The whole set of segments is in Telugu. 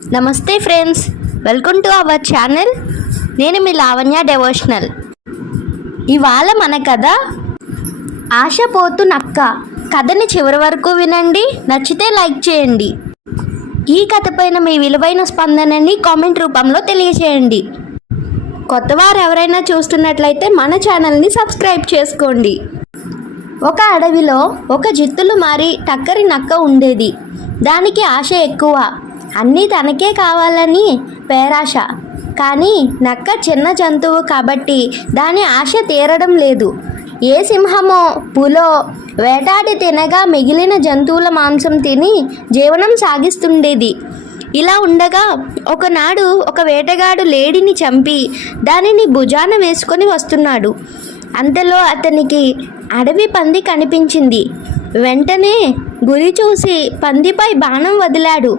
నమస్తే friends, welcome to our channel. నేను మీ లావణ్య డెవోషనల్. ఇవాళ మన కథ ఆశపోతు నక్క. కథని చివరి వరకు వినండి, నచ్చితే లైక్ చేయండి. ఈ కథ పైన మీ విలువైన స్పందనని కామెంట్ రూపంలో తెలియచేయండి. కొత్తవారు ఎవరైనా చూస్తున్నట్లయితే మన ఛానల్ని సబ్స్క్రైబ్ చేసుకోండి. ఒక అడవిలో ఒక జిత్తులు మారి టక్కరి నక్క ఉండేది. దానికి ఆశ ఎక్కువ, అన్నీ తనకే కావాలని పేరాశ. కానీ నక్క చిన్న జంతువు కాబట్టి దాని ఆశ తీరడం లేదు. ఏ సింహమో పులో వేటాడి తినగా మిగిలిన జంతువుల మాంసం తిని జీవనం సాగిస్తుండేది. ఇలా ఉండగా ఒకనాడు ఒక వేటగాడు లేడిని చంపి దానిని భుజాన వేసుకొని వస్తున్నాడు. అంతలో అతనికి అడవి పంది కనిపించింది. వెంటనే గురి చూసి పందిపై బాణం వదిలాడు.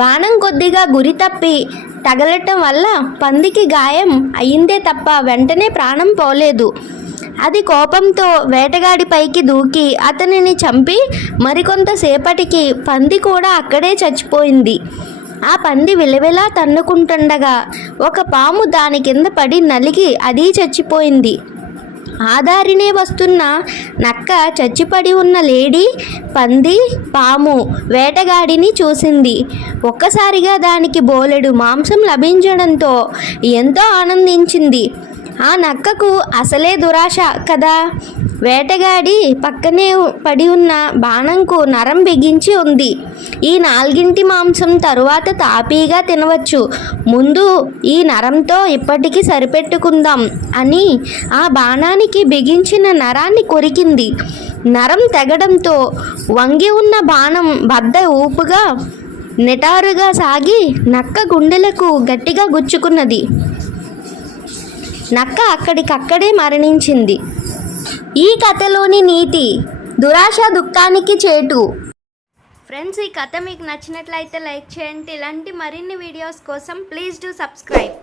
బాణం కొద్దిగా గురి తప్పి తగలటం వల్ల పందికి గాయం అయిందే తప్ప వెంటనే ప్రాణం పోలేదు. అది కోపంతో వేటగాడి పైకి దూకి అతనిని చంపి మరికొంతసేపటికి పంది కూడా అక్కడే చచ్చిపోయింది. ఆ పంది విలవిలా తన్నుకుంటుండగా ఒక పాము దాని కింద పడి నలిగి అది చచ్చిపోయింది. ఆ దారినే వస్తున్న నక్క చచ్చిపడి ఉన్న లేడీ, పంది, పాము, వేటగాడిని చూసింది. ఒక్కసారిగా దానికి బోలెడు మాంసం లభించడంతో ఎంతో ఆనందించింది. ఆ నక్కకు అసలే దురాశ కదా. వేటగాడి పక్కనే పడి ఉన్న బాణంకు నరం బిగించి ఉంది. ఈ నాలుగింటి మాంసం తరువాత తాపీగా తినవచ్చు, ముందు ఈ నరంతో ఇప్పటికీ సరిపెట్టుకుందాం అని ఆ బాణానికి బిగించిన నరాన్ని కొరికింది. నరం తెగడంతో వంగి ఉన్న బాణం బద్ద ఊపుగా నిటారుగా సాగి నక్క గుండెలకు గట్టిగా గుచ్చుకున్నది. నక్క అక్కడికక్కడే మరణించింది. ఈ కథలోని నీతి: దురాశ దుఃఖానికి చేటు. ఫ్రెండ్స్, ఈ కథ మీకు నచ్చినట్లయితే లైక్ చేయండి. ఇలాంటి మరిన్ని వీడియోస్ కోసం ప్లీజ్ డూ సబ్స్క్రైబ్.